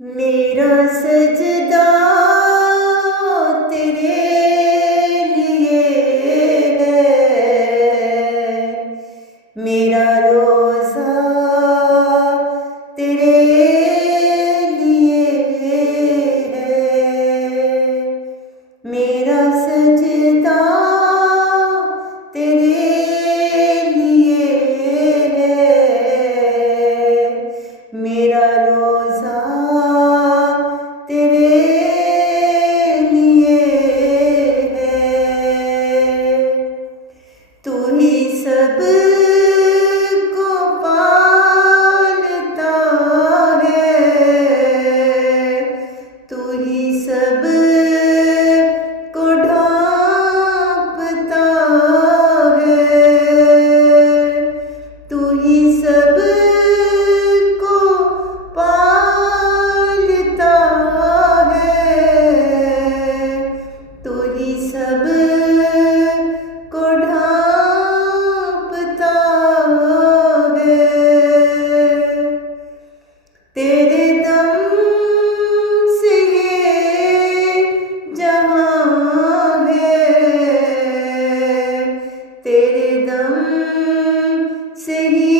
मेरा सजदा तेरे लिए है, मेरा रोज़ा तेरे लिए है, मेरा सजदा तेरे लिए है, मेरा रोज़ा तेरे लिए है। तू ही सब को पालता है, तू ही सब को ढांपता है, तू ही सब को पालता है, तू ही सब को ढांपता है। तेरे दम से ये जहां है, तेरे दम से ही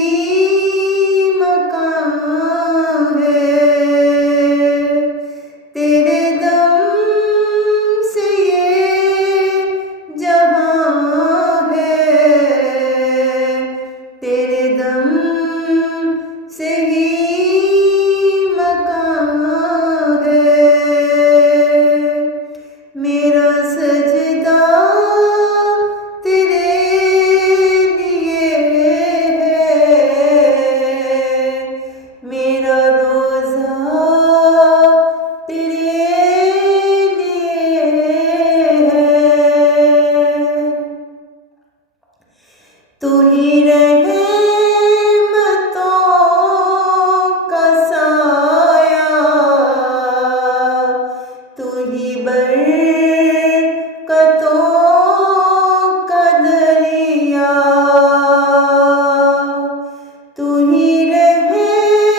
मकान है, तेरे दम से ये जहां है, तेरे दम से ही मकान है। मेरा सजदा तेरे लिए है, मेरा रोज़ा तेरे लिए है। तू ही रहमतों का साया, तू ही बरकतों का दरिया, तू ही रहमतों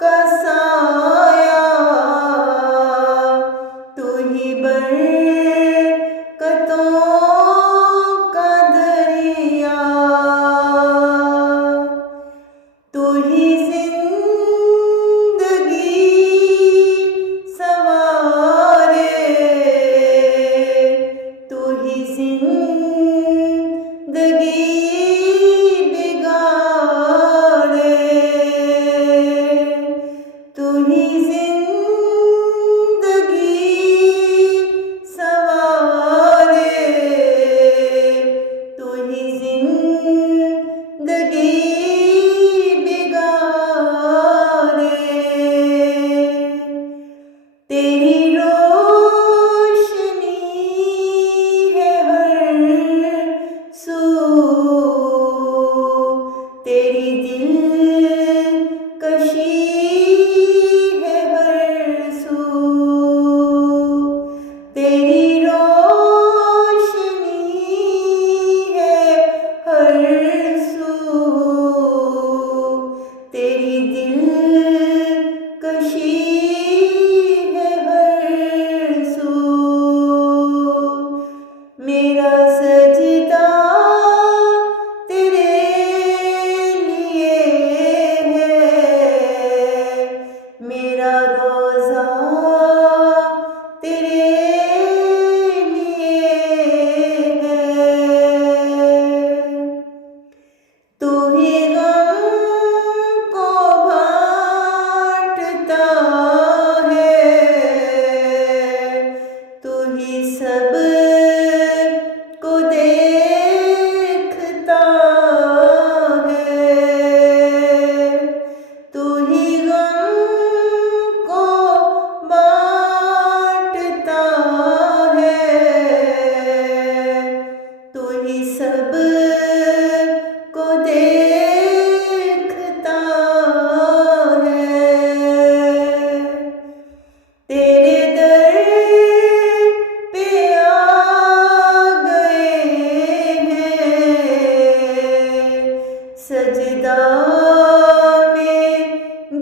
का साया, तू ही बरकतों का दरिया, तू ही जिंदगी सवारे, तू ही जिंदगी बिगाड़े, तू ही जिंदगी सवारे, तू ही जिंदगी बिगाड़े। तेरी रोशनी है हर सू, तेरी दिलकशी है हर सू, तेरी रोशनी है हर सू, तेरी दिलकशी है हर सू। मेरा सजदा तेरे लिए है,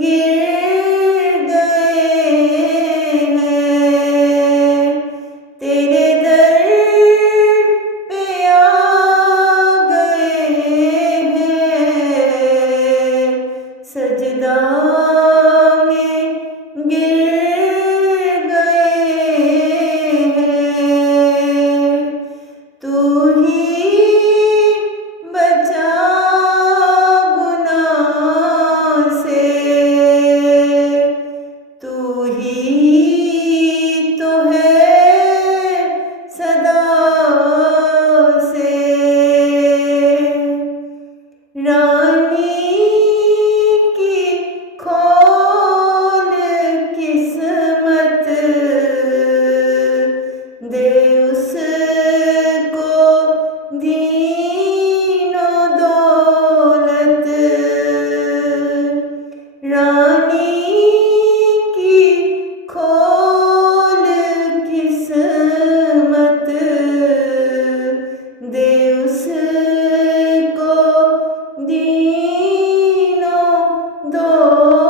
गिर गए हैं, तेरे दर पे आ गए हैं, सजदा में गिर गए हैं। तू ही बचा गुनाह से, तू ही तो है सदा से। रानी की खोल किस्मत, दे उसको दीनो दौलत। रानी की खोल किस्मत, दे उसको दीनो दौलत।